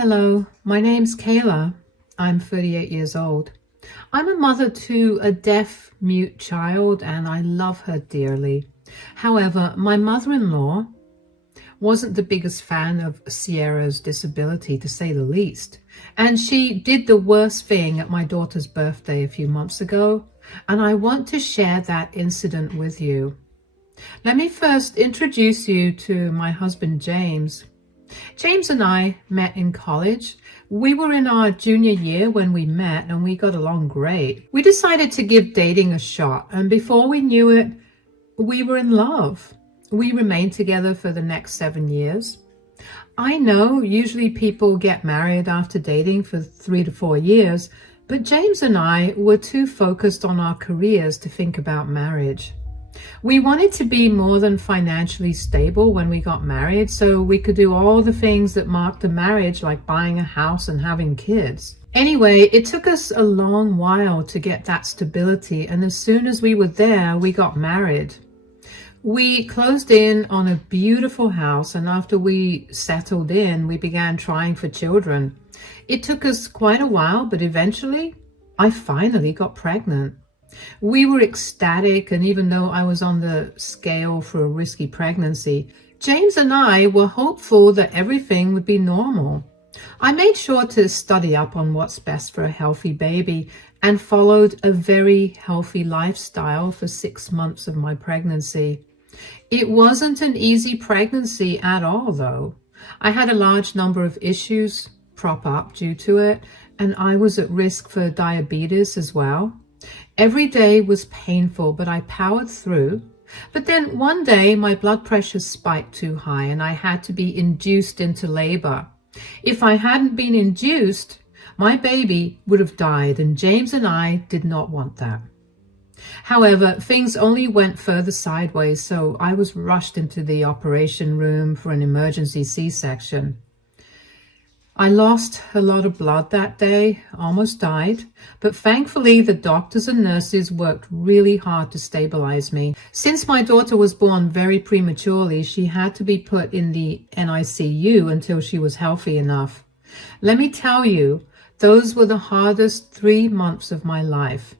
Hello, my name's Kayla. I'm 38 years old. I'm a mother to a deaf mute child and I love her dearly. However, my mother-in-law wasn't the biggest fan of Sierra's disability, to say the least. And she did the worst thing at my daughter's birthday a few months ago, and I want to share that incident with you. Let me first introduce you to my husband, James. James and I met in college. We were in our junior year when we met and we got along great. We decided to give dating a shot, and before we knew it, we were in love. We remained together for the next 7 years. I know usually people get married after dating for 3 to 4 years, but James and I were too focused on our careers to think about marriage. We wanted to be more than financially stable when we got married, so we could do all the things that marked a marriage, like buying a house and having kids. Anyway, it took us a long while to get that stability, and as soon as we were there, we got married. We closed in on a beautiful house, and after we settled in, we began trying for children. It took us quite a while, but eventually, I finally got pregnant. We were ecstatic, and even though I was on the scale for a risky pregnancy, James and I were hopeful that everything would be normal. I made sure to study up on what's best for a healthy baby and followed a very healthy lifestyle for 6 months of my pregnancy. It wasn't an easy pregnancy at all, though. I had a large number of issues crop up due to it, and I was at risk for diabetes as well. Every day was painful, but I powered through. But then one day my blood pressure spiked too high and I had to be induced into labor. If I hadn't been induced, my baby would have died, and James and I did not want that. However, things only went further sideways, so I was rushed into the operation room for an emergency C-section. I lost a lot of blood that day, almost died, but thankfully the doctors and nurses worked really hard to stabilize me. Since my daughter was born very prematurely, she had to be put in the NICU until she was healthy enough. Let me tell you, those were the hardest 3 months of my life.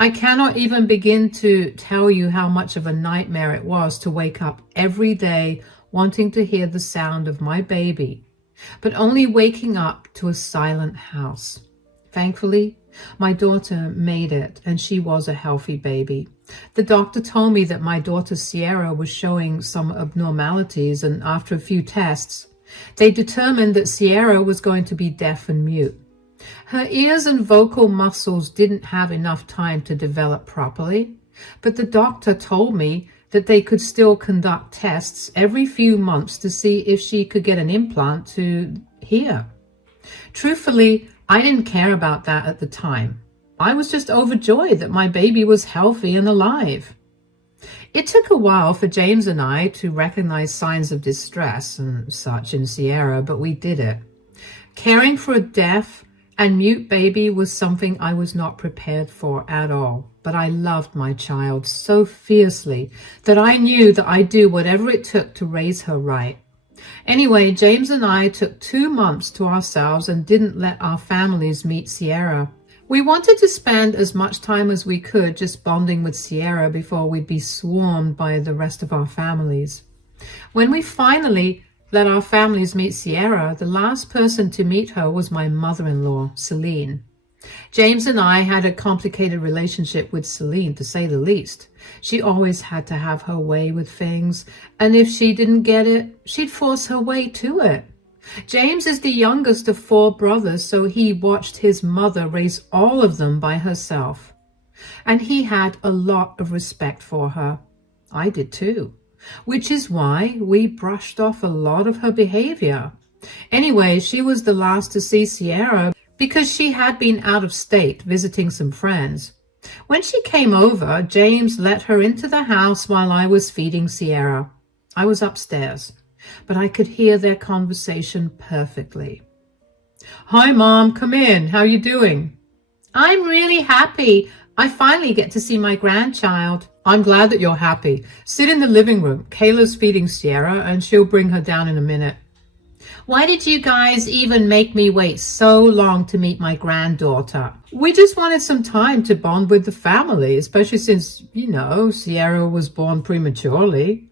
I cannot even begin to tell you how much of a nightmare it was to wake up every day wanting to hear the sound of my baby, but only waking up to a silent house. Thankfully, my daughter made it, and she was a healthy baby. The doctor told me that my daughter Sierra was showing some abnormalities, and after a few tests, they determined that Sierra was going to be deaf and mute. Her ears and vocal muscles didn't have enough time to develop properly, but the doctor told me that they could still conduct tests every few months to see if she could get an implant to hear. Truthfully, I didn't care about that at the time. I was just overjoyed that my baby was healthy and alive. It took a while for James and I to recognize signs of distress and such in Sierra, but we did it. Caring for a deaf and mute baby was something I was not prepared for at all, but I loved my child so fiercely that I knew that I'd do whatever it took to raise her right. Anyway, James and I took 2 months to ourselves and didn't let our families meet Sierra. We wanted to spend as much time as we could just bonding with Sierra before we'd be swarmed by the rest of our families. When we finally let our families meet Sierra, the last person to meet her was my mother-in-law, Celine. James and I had a complicated relationship with Celine, to say the least. She always had to have her way with things, and if she didn't get it, she'd force her way to it. James is the youngest of 4 brothers, so he watched his mother raise all of them by herself. And he had a lot of respect for her. I did too. Which is why we brushed off a lot of her behavior. Anyway, she was the last to see Sierra because she had been out of state visiting some friends. When she came over, James let her into the house while I was feeding Sierra. I was upstairs, but I could hear their conversation perfectly. "Hi, Mom, come in. How you doing?" "I'm really happy. I finally get to see my grandchild." "I'm glad that you're happy. Sit in the living room. Kayla's feeding Sierra, and she'll bring her down in a minute." Why did you guys even make me wait so long to meet my granddaughter? We just wanted some time to bond with the family, especially since, Sierra was born prematurely.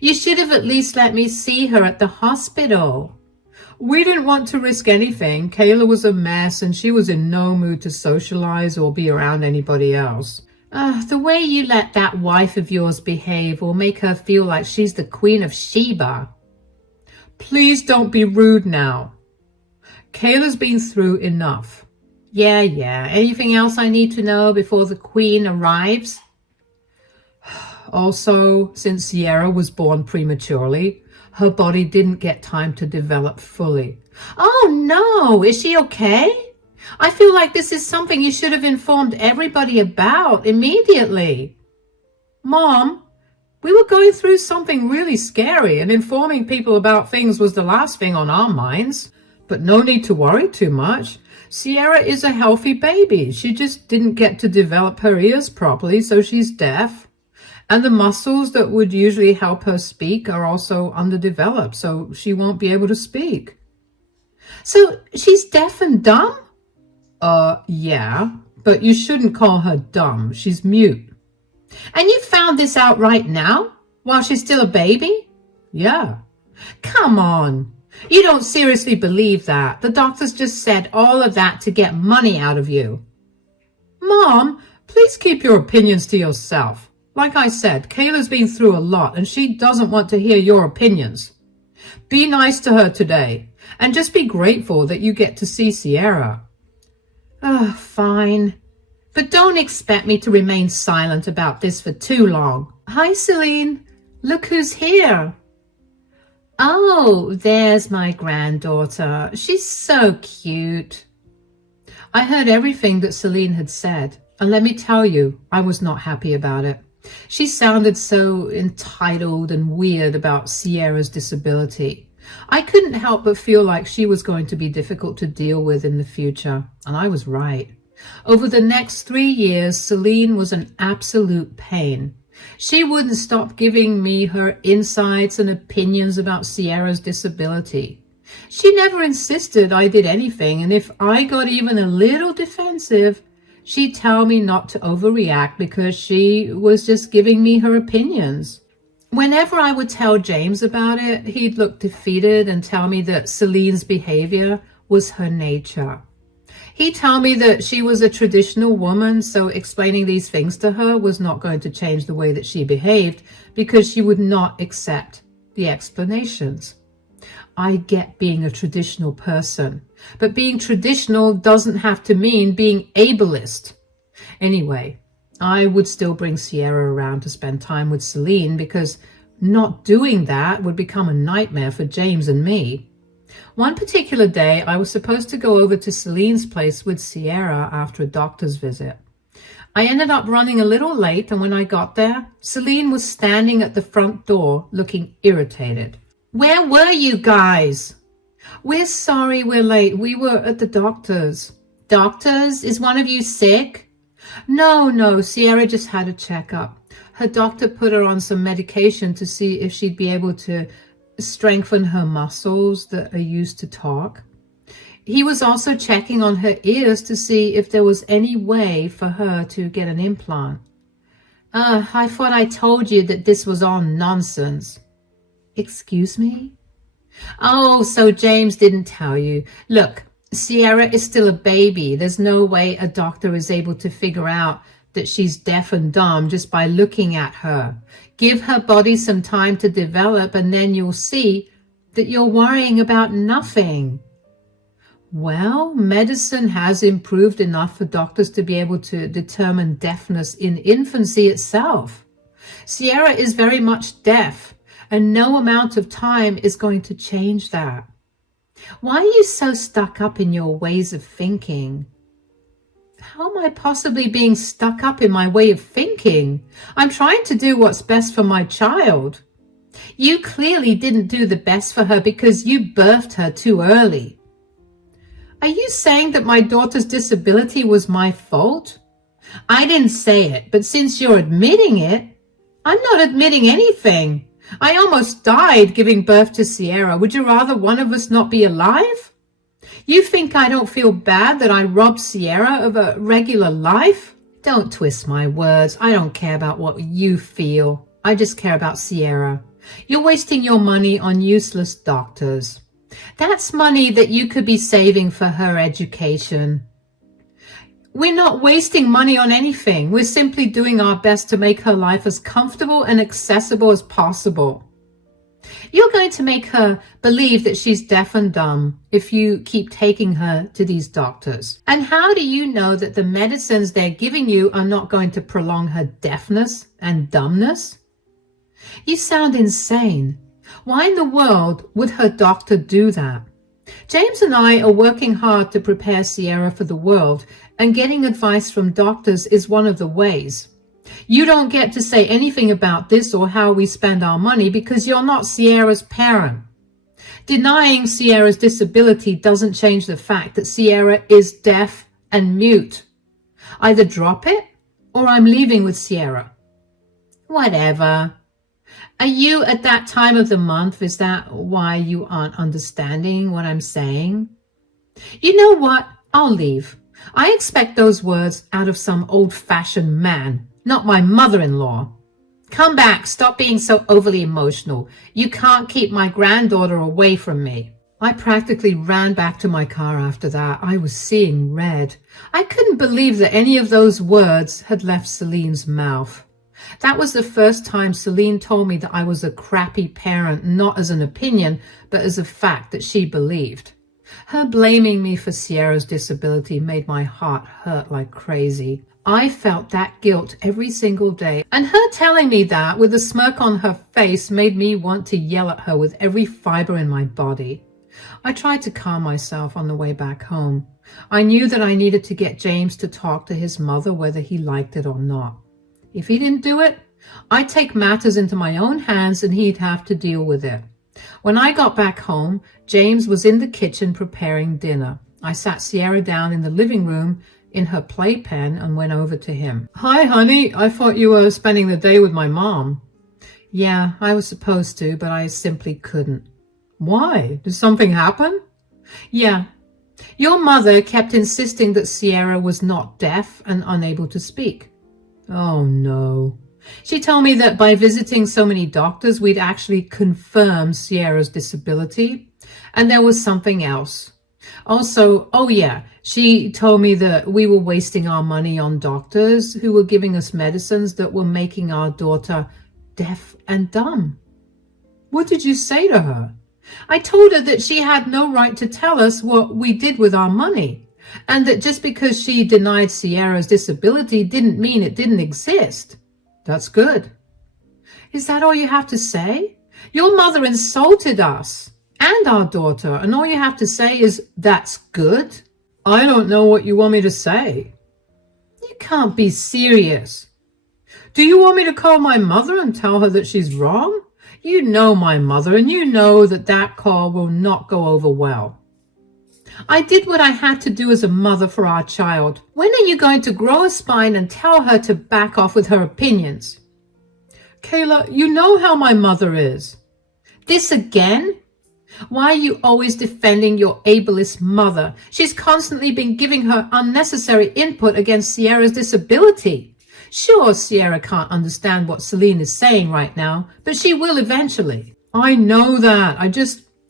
You should have at least let me see her at the hospital. We didn't want to risk anything. Kayla was a mess and she was in no mood to socialize or be around anybody else. The way you let that wife of yours behave will make her feel like she's the Queen of Sheba. Please don't be rude now. Kayla's been through enough. Yeah. Anything else I need to know before the Queen arrives? Also, since Sierra was born prematurely, her body didn't get time to develop fully. Oh no, is she okay? I feel like this is something you should have informed everybody about immediately. Mom, we were going through something really scary and informing people about things was the last thing on our minds. But no need to worry too much. Sierra is a healthy baby. She just didn't get to develop her ears properly, so she's deaf. And the muscles that would usually help her speak are also underdeveloped, so she won't be able to speak. So she's deaf and dumb? Yeah, but you shouldn't call her dumb. She's mute. And you found this out right now, while she's still a baby? Yeah. Come on. You don't seriously believe that. The doctors just said all of that to get money out of you. Mom, please keep your opinions to yourself. Like I said, Kayla's been through a lot and she doesn't want to hear your opinions. Be nice to her today and just be grateful that you get to see Sierra. Fine. But don't expect me to remain silent about this for too long. Hi, Celine. Look who's here. Oh, there's my granddaughter. She's so cute. I heard everything that Celine had said, and let me tell you, I was not happy about it. She sounded so entitled and weird about Sierra's disability. I couldn't help but feel like she was going to be difficult to deal with in the future, and I was right. Over the next 3 years, Celine was an absolute pain. She wouldn't stop giving me her insights and opinions about Sierra's disability. She never insisted I did anything, and if I got even a little defensive, she'd tell me not to overreact because she was just giving me her opinions. Whenever I would tell James about it, he'd look defeated and tell me that Celine's behavior was her nature. He'd tell me that she was a traditional woman, so explaining these things to her was not going to change the way that she behaved because she would not accept the explanations. I get being a traditional person, but being traditional doesn't have to mean being ableist. Anyway, I would still bring Sierra around to spend time with Celine because not doing that would become a nightmare for James and me. One particular day, I was supposed to go over to Celine's place with Sierra after a doctor's visit. I ended up running a little late, and when I got there, Celine was standing at the front door looking irritated. Where were you guys? We're sorry we're late. We were at the doctor's. Doctor's? Is one of you sick? No, Sierra just had a checkup. Her doctor put her on some medication to see if she'd be able to strengthen her muscles that are used to talk. He was also checking on her ears to see if there was any way for her to get an implant. I thought I told you that this was all nonsense. Excuse me? Oh, so James didn't tell you. Look, Sierra is still a baby. There's no way a doctor is able to figure out that she's deaf and dumb just by looking at her. Give her body some time to develop, and then you'll see that you're worrying about nothing. Well, medicine has improved enough for doctors to be able to determine deafness in infancy itself. Sierra is very much deaf, and no amount of time is going to change that. Why are you so stuck up in your ways of thinking? How am I possibly being stuck up in my way of thinking? I'm trying to do what's best for my child. You clearly didn't do the best for her because you birthed her too early. Are you saying that my daughter's disability was my fault? I didn't say it, but since you're admitting it, I'm not admitting anything. I almost died giving birth to Sierra. Would you rather one of us not be alive? You think I don't feel bad that I robbed Sierra of a regular life? Don't twist my words. I don't care about what you feel. I just care about Sierra. You're wasting your money on useless doctors. That's money that you could be saving for her education. We're not wasting money on anything. We're simply doing our best to make her life as comfortable and accessible as possible. You're going to make her believe that she's deaf and dumb if you keep taking her to these doctors. And how do you know that the medicines they're giving you are not going to prolong her deafness and dumbness? You sound insane. Why in the world would her doctor do that? James and I are working hard to prepare Sierra for the world, and getting advice from doctors is one of the ways. You don't get to say anything about this or how we spend our money because you're not Sierra's parent. Denying Sierra's disability doesn't change the fact that Sierra is deaf and mute. Either drop it or I'm leaving with Sierra. Whatever. Are you at that time of the month? Is that why you aren't understanding what I'm saying? You know what? I'll leave. I expect those words out of some old-fashioned man, not my mother-in-law. Come back. Stop being so overly emotional. You can't keep my granddaughter away from me. I practically ran back to my car after that. I was seeing red. I couldn't believe that any of those words had left Celine's mouth. That was the first time Celine told me that I was a crappy parent, not as an opinion, but as a fact that she believed. Her blaming me for Sierra's disability made my heart hurt like crazy. I felt that guilt every single day, and her telling me that with a smirk on her face made me want to yell at her with every fiber in my body. I tried to calm myself on the way back home. I knew that I needed to get James to talk to his mother whether he liked it or not. If he didn't do it, I'd take matters into my own hands and he'd have to deal with it. When I got back home, James was in the kitchen preparing dinner. I sat Sierra down in the living room in her playpen and went over to him. Hi, honey. I thought you were spending the day with my mom. Yeah, I was supposed to, but I simply couldn't. Why? Did something happen? Yeah. Your mother kept insisting that Sierra was not deaf and unable to speak. Oh, no. She told me that by visiting so many doctors, we'd actually confirmed Sierra's disability. And there was something else. Also, oh yeah, she told me that we were wasting our money on doctors who were giving us medicines that were making our daughter deaf and dumb. What did you say to her? I told her that she had no right to tell us what we did with our money, and that just because she denied Sierra's disability didn't mean it didn't exist. That's good. Is that all you have to say? Your mother insulted us and our daughter, and all you have to say is, that's good? I don't know what you want me to say. You can't be serious. Do you want me to call my mother and tell her that she's wrong? You know my mother, and you know that that call will not go over well. I did what I had to do as a mother for our child. When are you going to grow a spine and tell her to back off with her opinions? Kayla, you know how my mother is. This again? Why are you always defending your ableist mother? She's constantly been giving her unnecessary input against Sierra's disability. Sure, Sierra can't understand what Celine is saying right now, but she will eventually. I know that.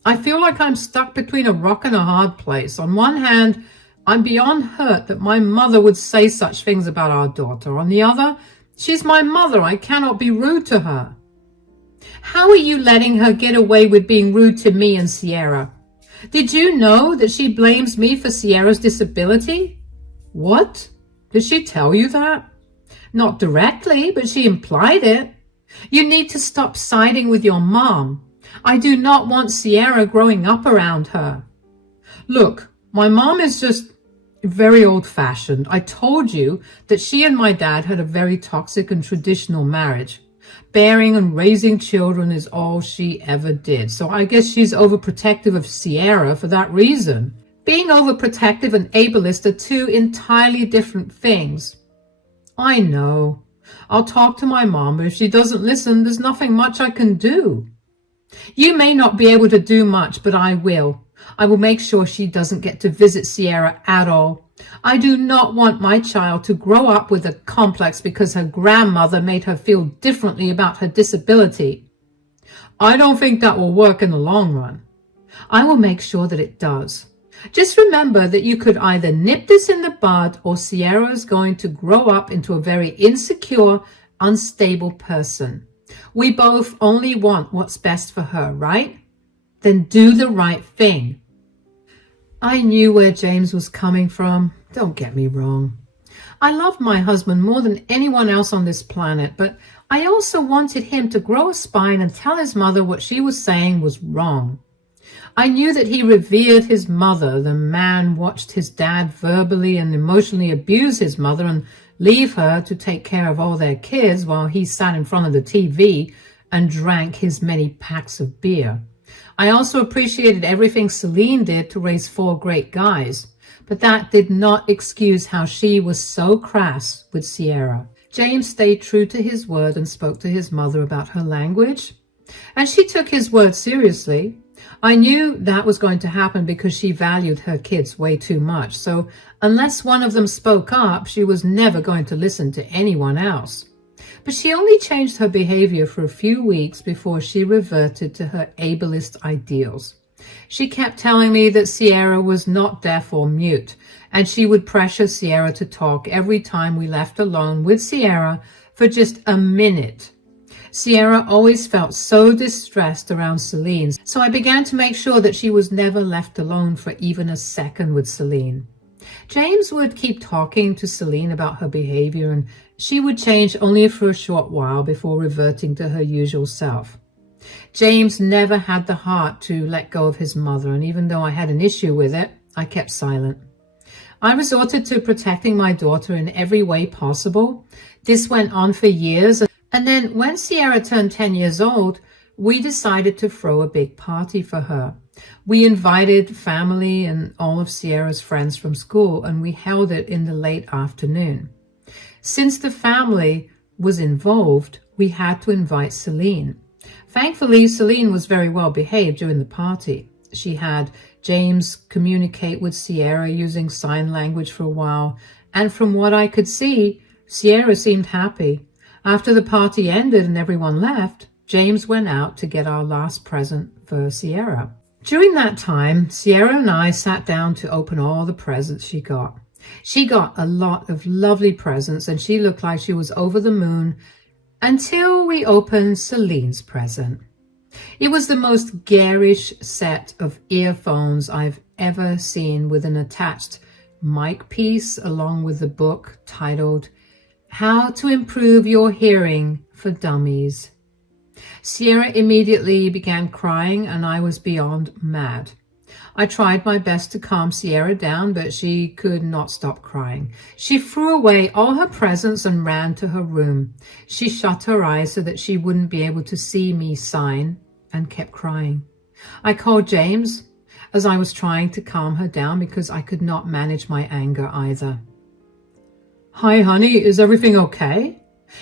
I feel like I'm stuck between a rock and a hard place. On one hand, I'm beyond hurt that my mother would say such things about our daughter. On the other, she's my mother. I cannot be rude to her. How are you letting her get away with being rude to me and Sierra? Did you know that she blames me for Sierra's disability? What? Did she tell you that? Not directly, but she implied it. You need to stop siding with your mom. I do not want Sierra growing up around her. Look, my mom is just very old-fashioned. I told you that she and my dad had a very toxic and traditional marriage. Bearing and raising children is all she ever did. So I guess she's overprotective of Sierra for that reason. Being overprotective and ableist are two entirely different things. I know. I'll talk to my mom, but if she doesn't listen, there's nothing much I can do. You may not be able to do much, but I will. I will make sure she doesn't get to visit Sierra at all. I do not want my child to grow up with a complex because her grandmother made her feel differently about her disability. I don't think that will work in the long run. I will make sure that it does. Just remember that you could either nip this in the bud or Sierra is going to grow up into a very insecure, unstable person. We both only want what's best for her, right? Then do the right thing. I knew where James was coming from. Don't get me wrong. I loved my husband more than anyone else on this planet, but I also wanted him to grow a spine and tell his mother what she was saying was wrong. I knew that he revered his mother. The man watched his dad verbally and emotionally abuse his mother and leave her to take care of all their kids while he sat in front of the TV and drank his many packs of beer. I also appreciated everything Celine did to raise 4 great guys, but that did not excuse how she was so crass with Sierra. James stayed true to his word and spoke to his mother about her language, and she took his word seriously. I knew that was going to happen because she valued her kids way too much, so unless one of them spoke up, she was never going to listen to anyone else. But she only changed her behavior for a few weeks before she reverted to her ableist ideals. She kept telling me that Sierra was not deaf or mute, and she would pressure Sierra to talk every time we left alone with Sierra for just a minute. Sierra always felt so distressed around Celine, so I began to make sure that she was never left alone for even a second with Celine. James would keep talking to Celine about her behavior, and she would change only for a short while before reverting to her usual self. James never had the heart to let go of his mother, and even though I had an issue with it, I kept silent. I resorted to protecting my daughter in every way possible. This went on for years, and then when Sierra turned 10 years old, we decided to throw a big party for her. We invited family and all of Sierra's friends from school, and we held it in the late afternoon. Since the family was involved, we had to invite Celine. Thankfully, Celine was very well behaved during the party. She had James communicate with Sierra using sign language for a while, and from what I could see, Sierra seemed happy. After the party ended and everyone left, James went out to get our last present for Sierra. During that time, Sierra and I sat down to open all the presents she got. She got a lot of lovely presents, and she looked like she was over the moon until we opened Celine's present. It was the most garish set of earphones I've ever seen, with an attached mic piece along with the book titled How to Improve Your Hearing for Dummies. Sierra immediately began crying, and I was beyond mad. I tried my best to calm Sierra down, but she could not stop crying. She threw away all her presents and ran to her room. She shut her eyes so that she wouldn't be able to see me sign, and kept crying. I called James as I was trying to calm her down because I could not manage my anger either. Hi, honey, is everything okay?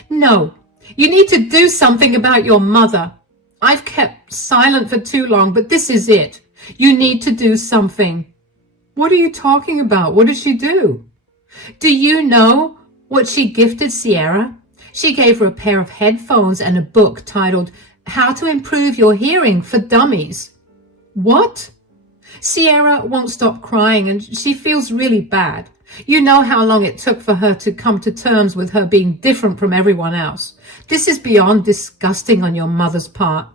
No, you need to do something about your mother. I've kept silent for too long, but this is it. You need to do something. What are you talking about? What did she do? Do you know what she gifted Sierra? She gave her a pair of headphones and a book titled How to Improve Your Hearing for Dummies. What? Sierra won't stop crying, and she feels really bad. You know how long it took for her to come to terms with her being different from everyone else. This is beyond disgusting on your mother's part.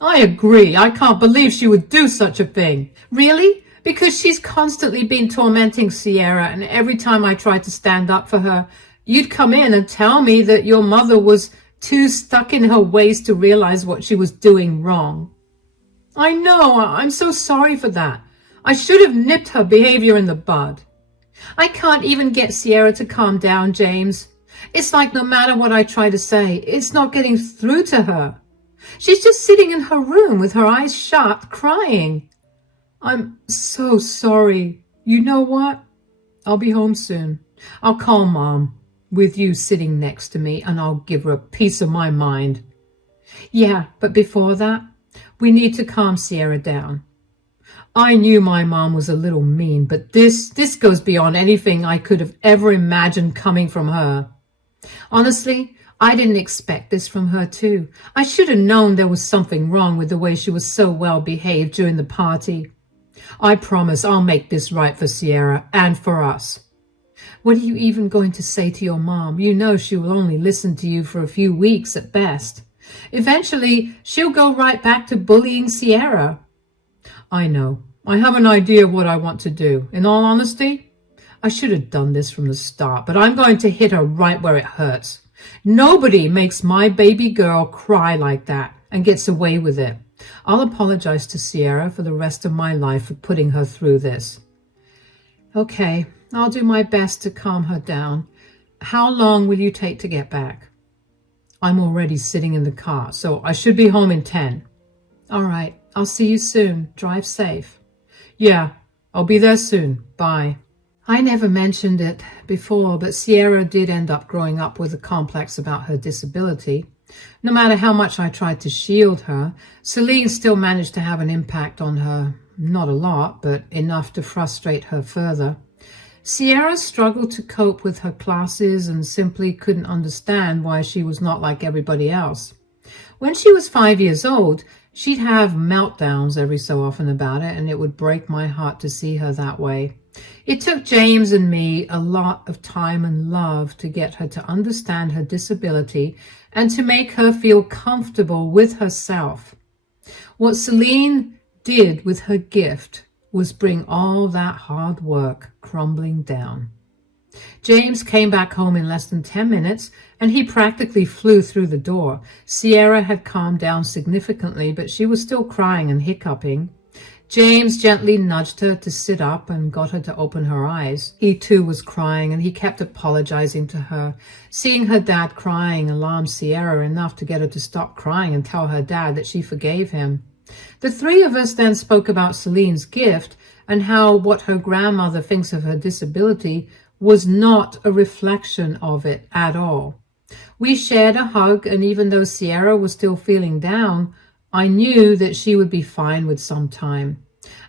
I agree. I can't believe she would do such a thing. Really? Because she's constantly been tormenting Sierra, and every time I tried to stand up for her, you'd come in and tell me that your mother was too stuck in her ways to realize what she was doing wrong. I know. I'm so sorry for that. I should have nipped her behavior in the bud. I can't even get Sierra to calm down, James. It's like no matter what I try to say, it's not getting through to her. She's just sitting in her room with her eyes shut, crying. I'm so sorry. You know what? I'll be home soon. I'll call Mom. with you sitting next to me, and I'll give her a piece of my mind. Yeah, but before that, we need to calm Sierra down. I knew my mom was a little mean, but this goes beyond anything I could have ever imagined coming from her. Honestly, I didn't expect this from her too. I should have known there was something wrong with the way she was so well behaved during the party. I promise I'll make this right for Sierra and for us. What are you even going to say to your mom? You know she will only listen to you for a few weeks at best. Eventually, she'll go right back to bullying Sierra. I know. I have an idea of what I want to do. In all honesty, I should have done this from the start, but I'm going to hit her right where it hurts. Nobody makes my baby girl cry like that and gets away with it. I'll apologize to Sierra for the rest of my life for putting her through this. Okay, I'll do my best to calm her down. How long will you take to get back? I'm already sitting in the car, so I should be home in 10. All right, I'll see you soon. Drive safe. Yeah, I'll be there soon. Bye. I never mentioned it before, but Sierra did end up growing up with a complex about her disability. No matter how much I tried to shield her, Celine still managed to have an impact on her. Not a lot, but enough to frustrate her further. Sierra struggled to cope with her classes and simply couldn't understand why she was not like everybody else. When she was 5 years old, she'd have meltdowns every so often about it, and it would break my heart to see her that way. It took James and me a lot of time and love to get her to understand her disability and to make her feel comfortable with herself. What Celine did with her gift was bring all that hard work crumbling down. James came back home in less than 10 minutes, and he practically flew through the door. Sierra had calmed down significantly, but she was still crying and hiccuping. James gently nudged her to sit up and got her to open her eyes. He too was crying, and he kept apologizing to her. Seeing her dad crying alarmed Sierra enough to get her to stop crying and tell her dad that she forgave him. The three of us then spoke about Celine's gift and how what her grandmother thinks of her disability was not a reflection of it at all. We shared a hug, and even though Sierra was still feeling down, I knew that she would be fine with some time.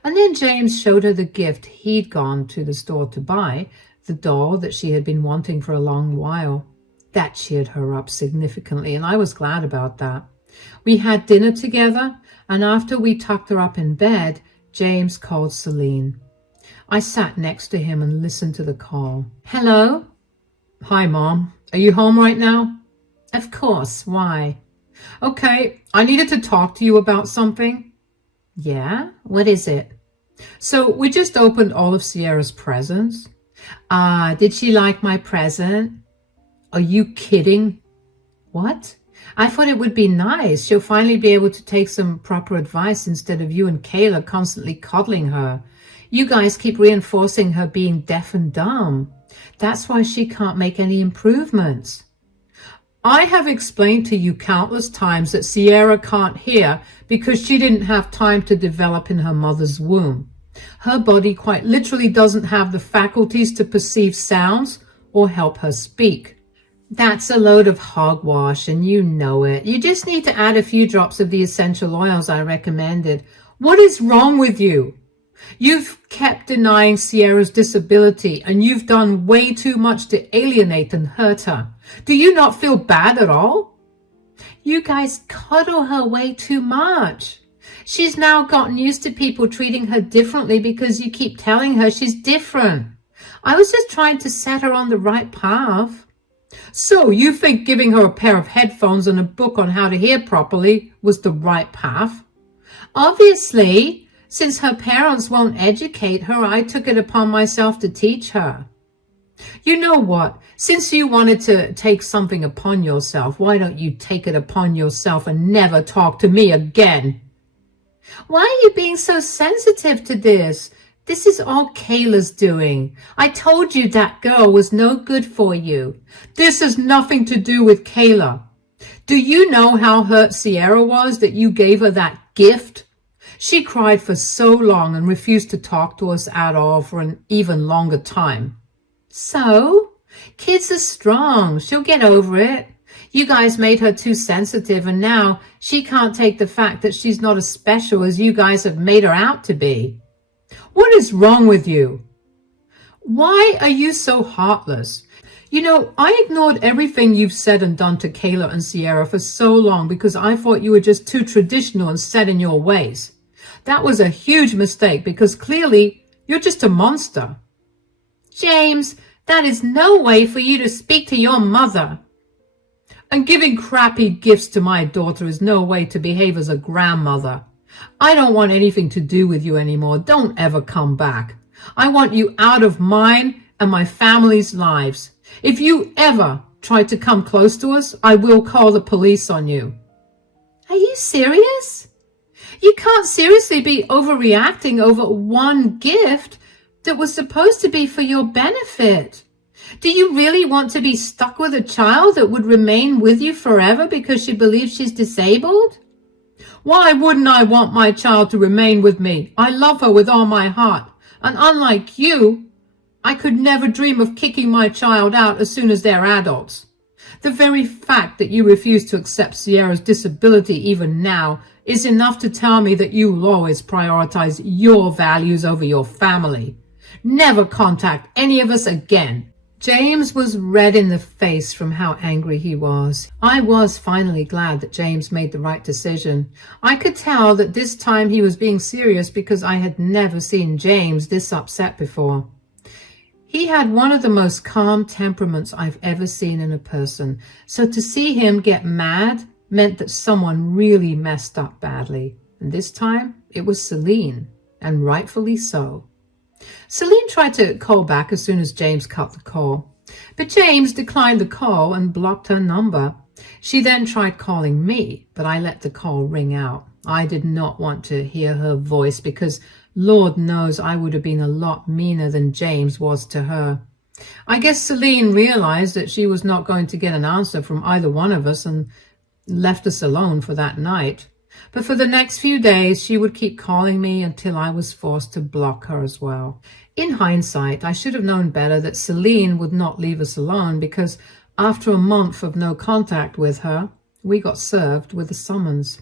And then James showed her the gift he'd gone to the store to buy, the doll that she had been wanting for a long while. That cheered her up significantly, and I was glad about that. We had dinner together, and after we tucked her up in bed, James called Celine. I sat next to him and listened to the call. Hello? Hi, Mom. Are you home right now? Of course. Why? Okay, I needed to talk to you about something. Yeah? What is it? So we just opened all of Sierra's presents. Did she like my present? Are you kidding? What? I thought it would be nice. She'll finally be able to take some proper advice instead of you and Kayla constantly coddling her. You guys keep reinforcing her being deaf and dumb. That's why she can't make any improvements. I have explained to you countless times that Sierra can't hear because she didn't have time to develop in her mother's womb. Her body quite literally doesn't have the faculties to perceive sounds or help her speak. That's a load of hogwash, and you know it. You just need to add a few drops of the essential oils I recommended. What is wrong with you? You've kept denying Sierra's disability, and you've done way too much to alienate and hurt her. Do you not feel bad at all? You guys coddle her way too much. She's now gotten used to people treating her differently because you keep telling her she's different. I was just trying to set her on the right path. So you think giving her a pair of headphones and a book on how to hear properly was the right path? Obviously. Since her parents won't educate her, I took it upon myself to teach her. You know what? Since you wanted to take something upon yourself, why don't you take it upon yourself and never talk to me again? Why are you being so sensitive to this? This is all Kayla's doing. I told you that girl was no good for you. This has nothing to do with Kayla. Do you know how hurt Sierra was that you gave her that gift? She cried for so long and refused to talk to us at all for an even longer time. So, Kids are strong. She'll get over it. You guys made her too sensitive, and now she can't take the fact that she's not as special as you guys have made her out to be. What is wrong with you? Why are you so heartless? You know, I ignored everything you've said and done to Kayla and Sierra for so long because I thought you were just too traditional and set in your ways. That was a huge mistake because clearly you're just a monster. James, that is no way for you to speak to your mother. And giving crappy gifts to my daughter is no way to behave as a grandmother. I don't want anything to do with you anymore. Don't ever come back. I want you out of mine and my family's lives. If you ever try to come close to us, I will call the police on you. Are you serious? You can't seriously be overreacting over one gift that was supposed to be for your benefit. Do you really want to be stuck with a child that would remain with you forever because she believes she's disabled? Why wouldn't I want my child to remain with me? I love her with all my heart. And unlike you, I could never dream of kicking my child out as soon as they're adults. The very fact that you refuse to accept Sierra's disability even now is enough to tell me that you will always prioritize your values over your family. Never contact any of us again. James was red in the face from how angry he was. I was finally glad that James made the right decision. I could tell that this time he was being serious because I had never seen James this upset before. He had one of the most calm temperaments I've ever seen in a person, so to see him get mad meant that someone really messed up badly. And this time it was Celine, and rightfully so. Celine tried to call back as soon as James cut the call, but James declined the call and blocked her number. She then tried calling me, but I let the call ring out. I did not want to hear her voice because Lord knows I would have been a lot meaner than James was to her. I guess Celine realized that she was not going to get an answer from either one of us and left us alone for that night. But for the next few days, she would keep calling me until I was forced to block her as well. In hindsight, I should have known better that Celine would not leave us alone because after a month of no contact with her, we got served with a summons.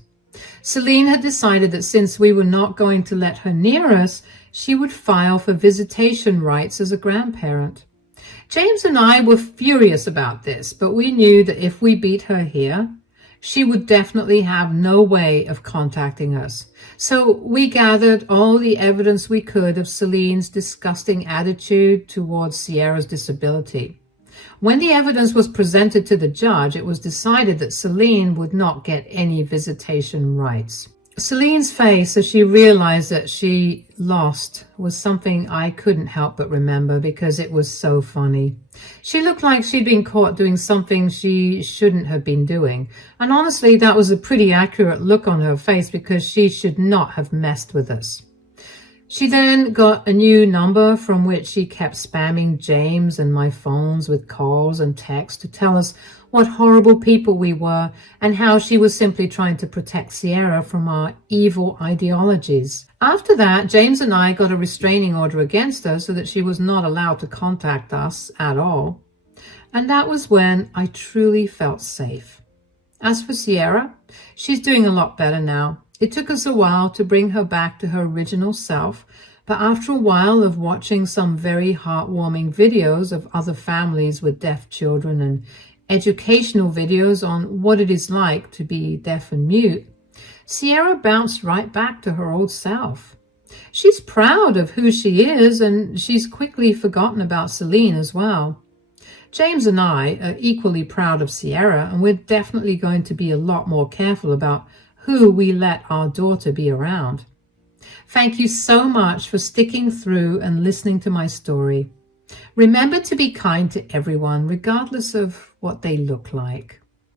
Celine had decided that since we were not going to let her near us, she would file for visitation rights as a grandparent. James and I were furious about this, but we knew that if we beat her here, she would definitely have no way of contacting us. So we gathered all the evidence we could of Celine's disgusting attitude towards Sierra's disability. When the evidence was presented to the judge, it was decided that Celine would not get any visitation rights. Celine's face as she realized that she lost was something I couldn't help but remember because it was so funny. She looked like she'd been caught doing something she shouldn't have been doing. And honestly, that was a pretty accurate look on her face because she should not have messed with us. She then got a new number from which she kept spamming James and my phones with calls and texts to tell us what horrible people we were and how she was simply trying to protect Sierra from our evil ideologies. After that, James and I got a restraining order against her so that she was not allowed to contact us at all. And that was when I truly felt safe. As for Sierra, she's doing a lot better now. It took us a while to bring her back to her original self, but after a while of watching some very heartwarming videos of other families with deaf children and educational videos on what it is like to be deaf and mute, Sierra bounced right back to her old self. She's proud of who she is, and she's quickly forgotten about Celine as well. James and I are equally proud of Sierra, and we're definitely going to be a lot more careful about who we let our daughter be around. Thank you so much for sticking through and listening to my story. Remember to be kind to everyone, regardless of what they look like.